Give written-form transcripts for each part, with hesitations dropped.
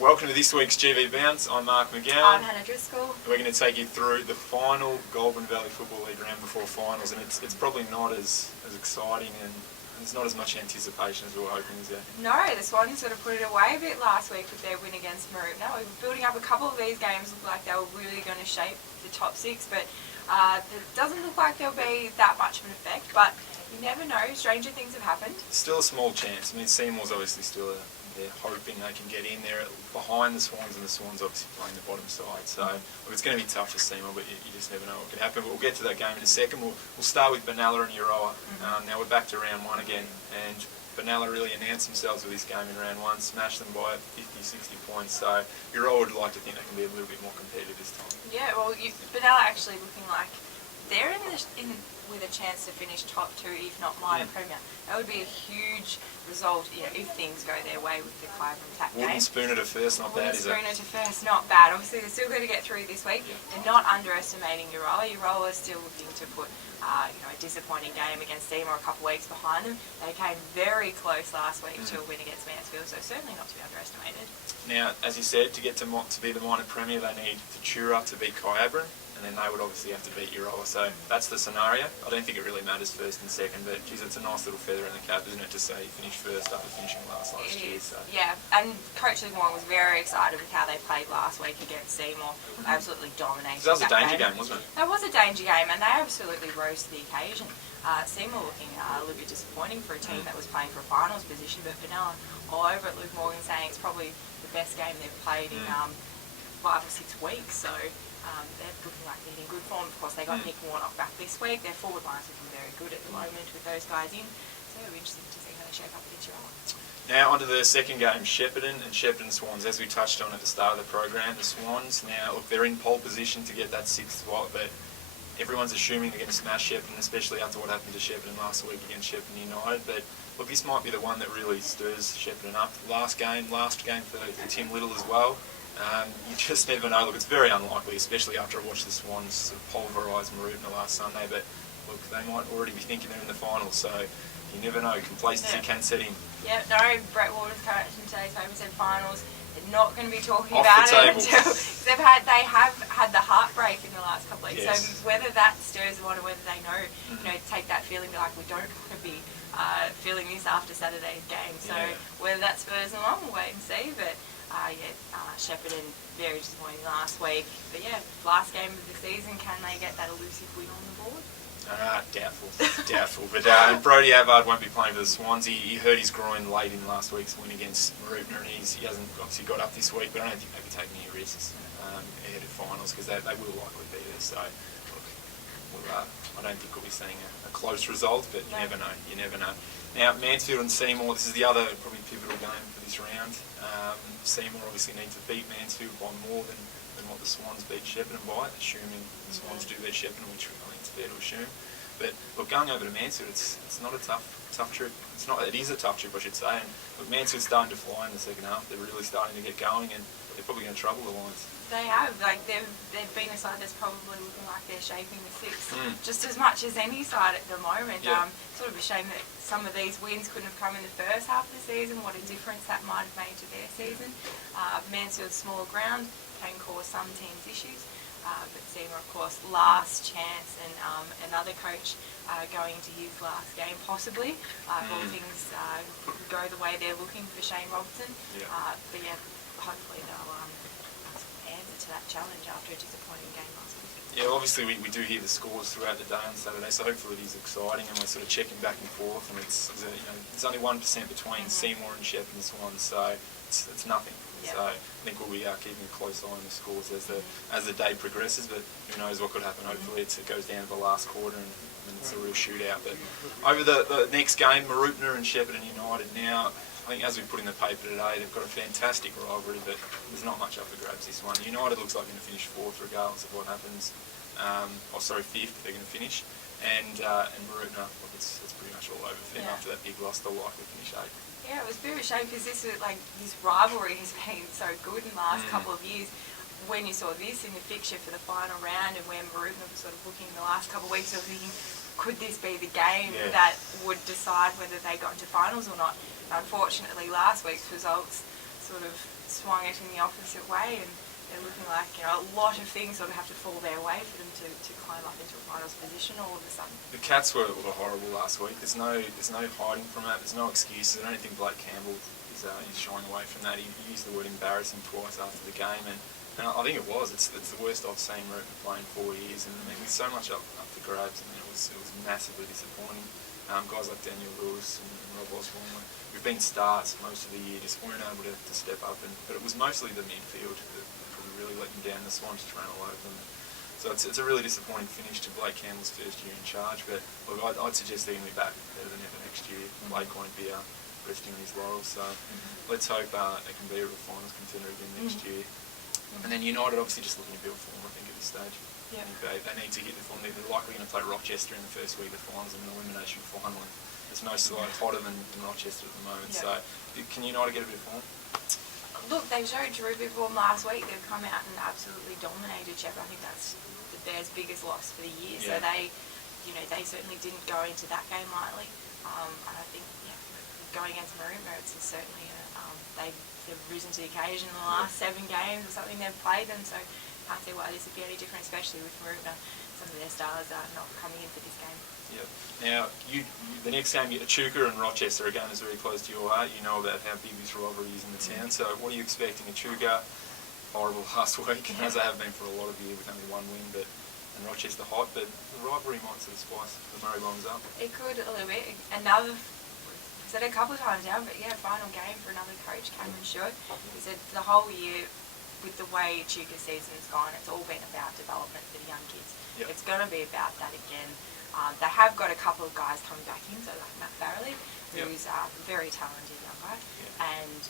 Welcome to this week's GV Bounce. I'm Marc McGowan. I'm Hannah Driscoll. We're going to take you through the final Goulburn Valley Football League round before finals, and it's probably not as exciting and there's not as much anticipation as we were hoping, is there? No, the Swans sort of put it away a bit last week with their win against Marupna. We were building up a couple of these games, looked like they were really going to shape the top six, but it doesn't look like there'll be that much of an effect, but you never know, stranger things have happened. Still a small chance. I mean, Seymour's obviously still they're hoping they can get in there behind the Swans, and the Swans obviously playing the bottom side. So look, it's going to be tough for Seymour, but you just never know what could happen. But we'll get to that game in a second. We'll start with Benalla and Euroa. Now we're back to round one again, and Benalla really announced themselves with this game in round one, smashed them by 50-60 points. So Euroa would like to think they can be a little bit more competitive this time. Yeah, well, Benalla actually looking like they're in with a chance to finish top two, if not minor premier. That would be a huge result, if things go their way with the Kyabram Tap game. Wooden spoon at a first, not bad, is it? Wooden spoon at a first, not bad. Obviously, they're still going to get through this week. They're not underestimating Euroa. Euroa is still looking to put a disappointing game against Seymour a couple of weeks behind them. They came very close last week to a win against Mansfield, so certainly not to be underestimated. Now, as you said, to get to be the minor premier, they need Tatura to beat Kyabram, and then they would obviously have to beat Euroa. So that's the scenario. I don't think it really matters first and second, but geez, it's a nice little feather in the cap, isn't it, to say you finished first after finishing last year. So. Yeah, and Coach Livermore was very excited with how they played last week against Seymour. Absolutely dominated. That was a danger game, wasn't it? That was a danger game, and they absolutely rose to the occasion. Seymour looking a little bit disappointing for a team that was playing for a finals position, but Benalla all over it. Luke Morgan saying it's probably the best game they've played in 5 or 6 weeks. So they're looking like they're in good form. Of course, they got Nick Warnock back this week. Their forward line's looking very good at the moment with those guys in. So it'll be interesting to see how they shape up against Euroa. Now onto the second game, Shepparton and Shepparton Swans. As we touched on at the start of the program, the Swans now, look, they're in pole position to get that 6th spot, but everyone's assuming they're going to smash Shepparton, especially after what happened to Shepparton last week against Shepparton United. But look, this might be the one that really stirs Shepparton up. Last game for Tim Little as well. You just never know. Look, it's very unlikely, especially after I watched the Swans sort of pulverise Marupna last Sunday. But look, they might already be thinking they're in the finals, so you never know. Complacency can set in. Yeah, no, Brett Waters' coach in today's paper said finals. They're not going to be talking Off about the it until they have had the heartbreak in the last couple of weeks. Yes. So whether that stirs them on, or whether they know, take that feeling, be like, we don't want to be feeling this after Saturday's game. So whether that spurs them on, we'll wait and see. But Shepparton very disappointing last week. But last game of the season, can they get that elusive win on the board? Doubtful. But Brody Avard won't be playing for the Swans. He hurt his groin late in last week's win against Marupna, and he hasn't obviously got up this week. But I don't think they'll be taking any risks ahead of finals, because they will likely be there. So look, I don't think we'll be seeing a close result, but you never know. You never know. Now, Mansfield and Seymour, this is the other probably pivotal game for this round. Seymour obviously need to beat Mansfield by more than what the Swans beat Shepparton by, assuming the Swans do beat Shepparton, which I think it's fair to assume. But look, going over to Mansfield, it's not a tough trip. It is a tough trip, I should say. And look, Mansfield's starting to fly in the second half. They're really starting to get going, and they're probably going to trouble the Lions. They have. They've been a side that's probably looking like they're shaping the 6th just as much as any side at the moment. Sort of a shame that some of these wins couldn't have come in the first half of the season. What a difference that might have made to their season. Mansfield's smaller ground can cause some teams issues. But Seymour, of course, last chance, and another coach going into his last game, possibly, if all things go the way they're looking for Shane Robertson. But hopefully they'll answer to that challenge after a disappointing game last week. Yeah, obviously we do hear the scores throughout the day on Saturday, so hopefully it is exciting, and we're sort of checking back and forth, and it's only 1% between Seymour and Shepparton Swans, so it's nothing. So I think we'll be keeping a close eye on the scores as the day progresses, but who knows what could happen. Hopefully it goes down to the last quarter and it's a real shootout. But over the next game, Marupna and Shepparton United. Now, I think as we put in the paper today, they've got a fantastic rivalry, but there's not much up for grabs this one. United looks like they're going to finish 4th regardless of what happens. 5th they're going to finish. And Marupna, look, it's pretty much all over for them after that big loss. They'll likely finish 8th. Yeah, it was a bit of a shame, because this rivalry has been so good in the last couple of years. When you saw this in the fixture for the final round, and when Marupna was sort of looking in the last couple of weeks, I was thinking, could this be the game that would decide whether they got into finals or not? Unfortunately, last week's results sort of swung it in the opposite way, and they're looking like, you know, a lot of things sort of have to fall their way for them to climb up into a finals position all of a sudden. The Cats were horrible last week. There's no hiding from that. There's no excuses. I don't think Blake Campbell is shying away from that. He used the word embarrassing twice after the game, and I think it was. It's the worst I've seen Rupen play in 4 years, and I mean, with so much up for grabs, I mean, it was massively disappointing. Guys like Daniel Lewis and Rob Osborne, we've been stars most of the year, just weren't able to step up, but it was mostly the midfield that probably really let them down. The Swans just ran all over them. So it's a really disappointing finish to Blake Campbell's first year in charge, but look, I'd suggest they're going to be back better than ever next year. Blake won't be resting on his laurels, so let's hope they can be a finals contender again next year. And then United obviously just looking to build form, I think, at this stage. Yeah. I think they need to hit the form. They're likely going to play Rochester in the first week of the finals in an elimination final. There's no side hotter than Rochester at the moment. So can United get a bit of form? Look, they showed terrific form last week. They've come out and absolutely dominated Shepparton. I think that's the Bears' biggest loss for the year. So they certainly didn't go into that game lightly. And I think going against Maroondah, it's certainly they've risen to the occasion in the last 7 games or something. They've played them, so I can't see why this would be any different, especially with Maroondah. Some of their stars are not coming in for this game. Yep. Now, the next game, Echuca and Rochester, a game that's very close to your heart. You know about how big this rivalry is in the town. So what are you expecting? Echuca, horrible last week, as they have been for a lot of the year with only 1 win, and Rochester hot, but the rivalry might sort of spice the Murray Bombs up. It could a little bit. I've said it a couple of times now, but final game for another coach, Cameron Short. He said the whole year, with the way Echuca's season's gone, it's all been about development for the young kids. Yep. It's going to be about that again. They have got a couple of guys coming back in, so like Matt Farrelly, who's a very talented young guy, and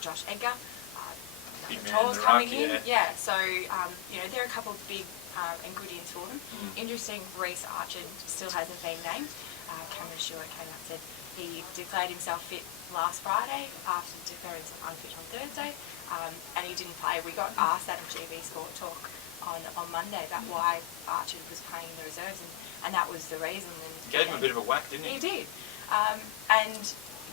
Josh Edgar, tall's coming in. So there are a couple of big and good ins for them. Interesting, Reece Archer still hasn't been named. Cameron Stewart came out and said he declared himself fit last Friday after declaring himself unfit on Thursday, and he didn't play. We got asked that in GB Sport Talk on Monday about why Archer was playing in the reserves, and that was the reason. And gave him a bit of a whack, didn't he? He did. And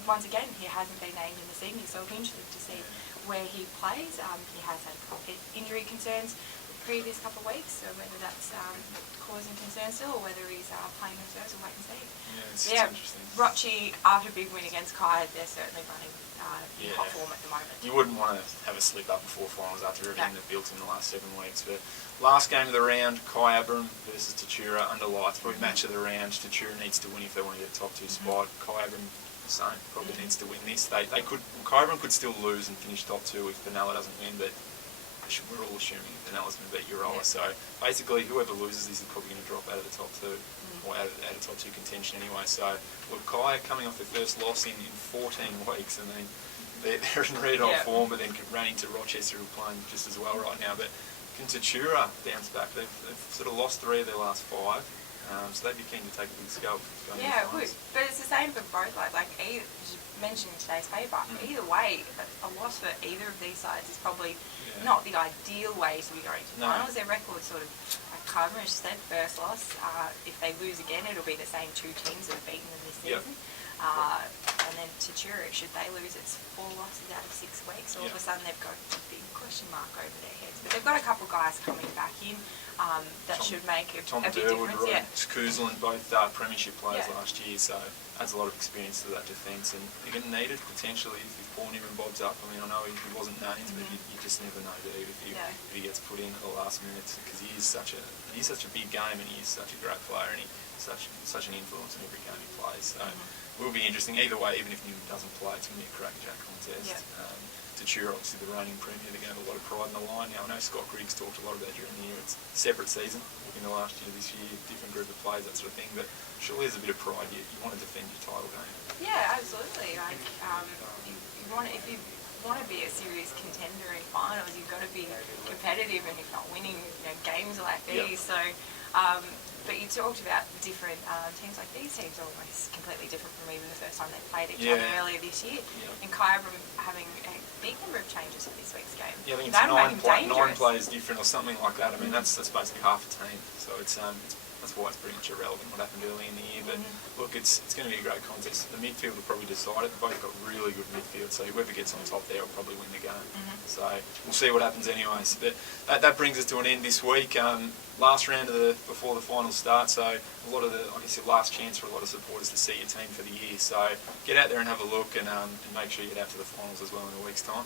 once again, he hasn't been named in this evening, so it'll be interesting to see where he plays. He has had a couple of injury concerns the previous couple of weeks, so whether that's causing concern still or whether he's playing in reserves, we'll wait and see. It's interesting. Rochi, after a big win against Kai, they're certainly running in hot form at the moment. You wouldn't want to have a slip up before finals after everything they've built in the last 7 weeks. But last game of the round, Kai Abram versus Tatura under lights. Probably match of the round. Tatura needs to win if they want to get a top 2 spot. Kai Abram, the same, probably needs to win this. Kai Abram could still lose and finish top 2 if Benalla doesn't win, but we're all assuming Benalla's going to beat Urawa. So basically, whoever loses this is probably going to drop out of the top 2. Or out of top 2 contention anyway. So, look, Kai coming off their first loss in 14 weeks. I mean, they're in red hot form, but then running to Rochester, who are playing just as well right now. But can Tatura bounce back? They've sort of lost 3 of their last 5, so they'd be keen to take a big scalp. Yeah, it would. But it's the same for both. Like you mentioned in today's paper, either way, a loss for either of these sides is probably not the ideal way to be going to finals. Their record sort of, like Carver has said, first loss. If they lose again, it'll be the same 2 teams that have beaten them this season. And then Tatura, should they lose, it's 4 losses out of 6 weeks. All of a sudden they've got a big question mark over their heads. But they've got a couple of guys coming back in that should make a big difference. Kuzlin, both premiership players last year, so adds a lot of experience to that defence, and you're going to need it potentially if Paul Newman bobs up. I mean, I know he wasn't named, but you just never know, do you, if he gets put in at the last minute, because he is such a big game, and he is such a great player, and he's such an influence in every game he plays. So it will be interesting either way. Even if Newman doesn't play, it's going to be a crackerjack contest. Tatura, obviously the reigning premier, they're going to have a lot of pride in the line. Now, I know Scott Griggs talked a lot about during the year. It's a separate season, looking to last year, this year, different group of players, that sort of thing. But surely there's a bit of pride. You want to defend your title game. Yeah, absolutely. Like, if you want to be a serious contender in finals, you've got to be competitive, and if not winning, games like these. So, but you talked about different teams. Like these teams are almost completely different from even the first time they played each other earlier this year. And Kai Abram having a big number of changes for this week's game. Yeah, I think it's 9 players different or something like that. I mean, that's basically half a team. So it's that's why it's pretty much irrelevant what happened early in the year. But look, it's going to be a great contest. The midfield will probably decide it. They've both got really good midfield, so whoever gets on top there will probably win the game. So we'll see what happens anyways. But that brings us to an end this week. Last round before the finals start, so a lot of I guess your last chance for a lot of supporters to see your team for the year. So get out there and have a look, and make sure you get out to the finals as well in a week's time.